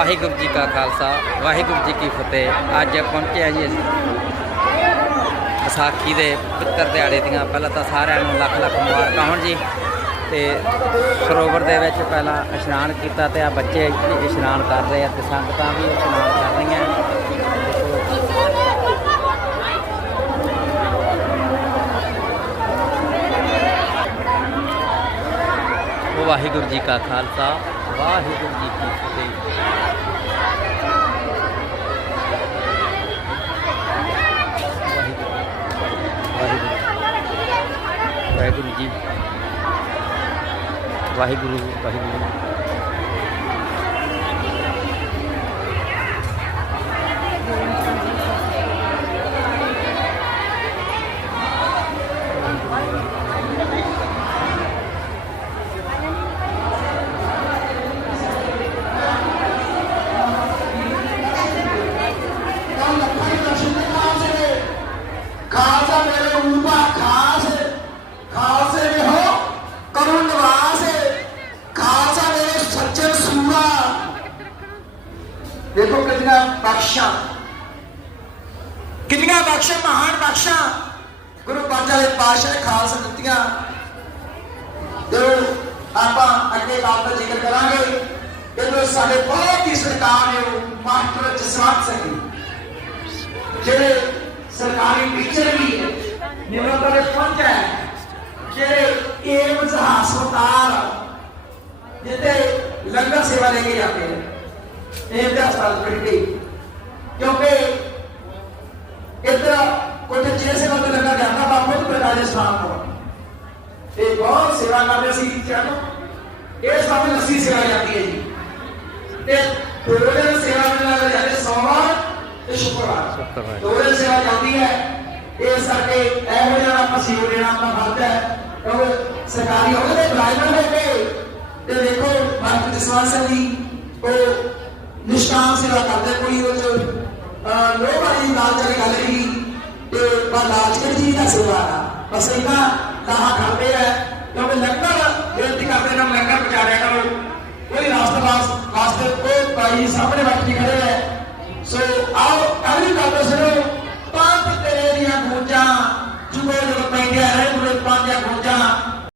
ਵਾਹਿਗੁਰੂ ਜੀ ਕਾ ਖਾਲਸਾ, ਵਾਹਿਗੁਰੂ ਜੀ ਕੀ ਫਤਿਹ। ਅੱਜ ਪਹੁੰਚੇ ਆ ਜੀ ਅਸੀਂ ਵਿਸਾਖੀ ਦੇ ਪਿੱਤਰ ਦਿਹਾੜੇ ਦੀਆਂ। ਪਹਿਲਾਂ ਤਾਂ ਸਾਰਿਆਂ ਨੂੰ ਲੱਖ ਲੱਖ ਮੁਬਾਰਕਾਂ ਹੋਣ ਜੀ। ਤੇ ਸਰੋਵਰ ਦੇ ਵਿੱਚ ਪਹਿਲਾਂ ਇਸ਼ਨਾਨ ਕੀਤਾ ਤੇ ਆ ਬੱਚੇ ਇਸ਼ਨਾਨ ਕਰ ਰਹੇ ਆ ਤੇ ਸੰਗਤਾਂ ਵੀ ਇਸ਼ਨਾਨ ਕਰ ਰਹੀਆਂ। ਵਾਹਿਗੁਰੂ ਜੀ ਕਾ ਖਾਲਸਾ, ਵਾਹਿਗੁਰੂ ਜੀ ਕੀ ਫਤਿਹ ਵਾਹਿਗੁਰੂ ਵਾਹਿਗੁਰੂ ਜੀ। ਵਾਹਿਗੁਰੂ ਵਾਹਿਗੁਰੂ। ਦੇਖੋ ਕਿੰਨਾ ਬਖਸ਼ਾ। ਕਿੰਨੀਆਂ ਬਖਸ਼ਾ, ਮਹਾਨ ਬਖਸ਼ਾ। ਗੁਰੂ ਪਾਤਸ਼ਾਹ ਦੇ ਪਾਸ਼ਾ ਖਾਲਸਾ ਦਿੱਤੀਆਂ। ਜਦੋਂ ਆਪਾਂ ਅੱਗੇ ਬਾਤ ਦਾ ਜ਼ਿਕਰ ਕਰਾਂਗੇ, ਜਦੋਂ ਸਾਡੇ ਬਹੁਤ ਹੀ ਸਰਕਾਰ ਨੇ ਉਹ ਮਾਸਟਰ ਜਸਵੰਤ ਸਿੰਘ, ਜਿਹੜੇ ਸਰਕਾਰੀ ਟੀਚਰ ਵੀ ਨਿਮਰਤਾ ਦੇ ਪੰਜ ਹੈ, ਜਿਹੜੇ ਏਮਸ ਹਸਪਤਾਲ, ਜਿੱਥੇ ਲੰਗਰ ਸੇਵਾ ਲੈ ਕੇ ਜਾਂਦੇ ਨੇ। ਇਹ ਦੇ ਹਸਪਤਾਲ ਪਿੰਡੇ ਕਿਉਂਕਿ ਇੱਧਰ ਕੋਈ ਚੀਜ਼ ਸੇਵਾ ਤੇ ਲੱਗਾ ਜਾਂਦਾ ਬਾਪੂ ਤੇ ਰਾਜਸਥਾਨ ਤੋਂ ਇਹ ਬਹੁਤ ਸੇਵਾ ਕਰਦੇ ਸੀ ਚਲੋ ਇਹ ਸਾਡੀ ਲੱਸੀ ਸੇਵਾ ਜਾਂਦੀ ਹੈ ਜੀ। ਤੇ ਦੋਵੇਂ ਸੇਵਾ ਦੇ ਨਾਲ ਜਾਂਦੇ ਸੋਮਵਾਰ ਤੇ ਸ਼ੁੱਕਰਵਾਰ। ਦੋਵੇਂ ਸੇਵਾ ਜਾਂਦੀ ਹੈ। ਇਹ ਸਾਡੇ ਇਹੋ ਜਿਹਾ ਆਪਾਂ ਸੀਓ ਦੇਣਾ ਆਪਣਾ ਫਰਜ਼ ਹੈ। ਕਿਉਂਕਿ ਸਰਕਾਰੀ ਹੋਵੇ ਤੇ ਪ੍ਰਾਈਵੇਟ ਹੋਵੇ ਤੇ। ਦੇਖੋ ਜਸਵੰਤ ਸਿੰਘ ਜੀ। ਉਹ ਨਿਸ਼ਕਾਮ ਸੇਵਾ ਕਰਦੇ ਕੋਈ ਉਹ ਚ ਲੋਭ ਵਾਲੀ ਲਾਲਚ ਵਾਲੀ ਗੱਲ ਨਹੀਂ ਤੇ ਬਾ ਲਾਲਚ ਜੀ ਦਾ ਸੇਵਾ ਬਸ ਇਹਨਾਂ ਕਹਾ ਕਰਦੇ ਆ, ਕਿਉਂਕਿ ਲੰਗਰ, ਬੇਨਤੀ ਕਰਦੇ ਨਾ, ਲੰਗਰ ਪਹੁੰਚਾੜਿਆ ਕਰੋ। ਕੋਈ ਰਾਸਤਾ ਰਾਸਤੇ ਕੋਈ ਭਾਈ ਸਾਹਮਣੇ ਬੈਠੀ ਖੜੇ ਹੈ ਸੋ ਆਓ, ਅਗਲੀ ਗੱਲ ਸੁਣੋ ਪੰਜ ਤੇਰੇ ਦੀਆਂ ਗੂੰਜਾਂ ਜੁਗੋ ਜੁਗ ਪੈਂਦੀਆਂ ਰਹਿ ਗੁਰੇ ਪੰਜ ਗੂੰਜਾਂ